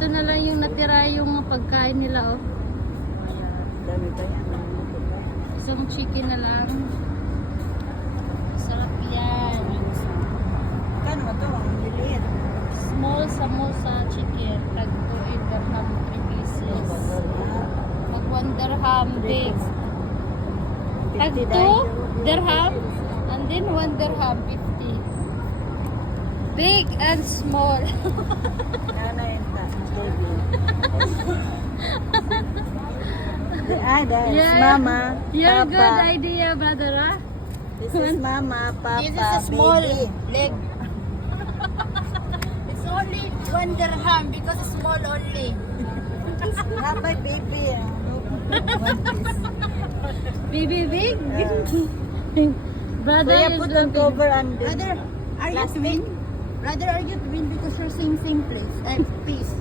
ito na lang yung natira yung pagkain nila, oh. Dami pa yan. Isang chicken na lang. Sarap yan. Kano ba ito? Ang liliit. Small samosa chicken. Tag 2 dirham 3 pieces. Mag 1 dirham big. Tag 2 dirham and then 1 dirham 50. Big and small. Nanay and baby. Ay, that's Mama, Your Papa. good idea, brother, ah? This is Mama, Papa, This is a small baby. leg. It's only 1 dirham because it's small only. Papa, baby. Baby big? Brother Kaya is put the on cover and Brother, are you twin? Brother, are you twin because you're same place? Peace.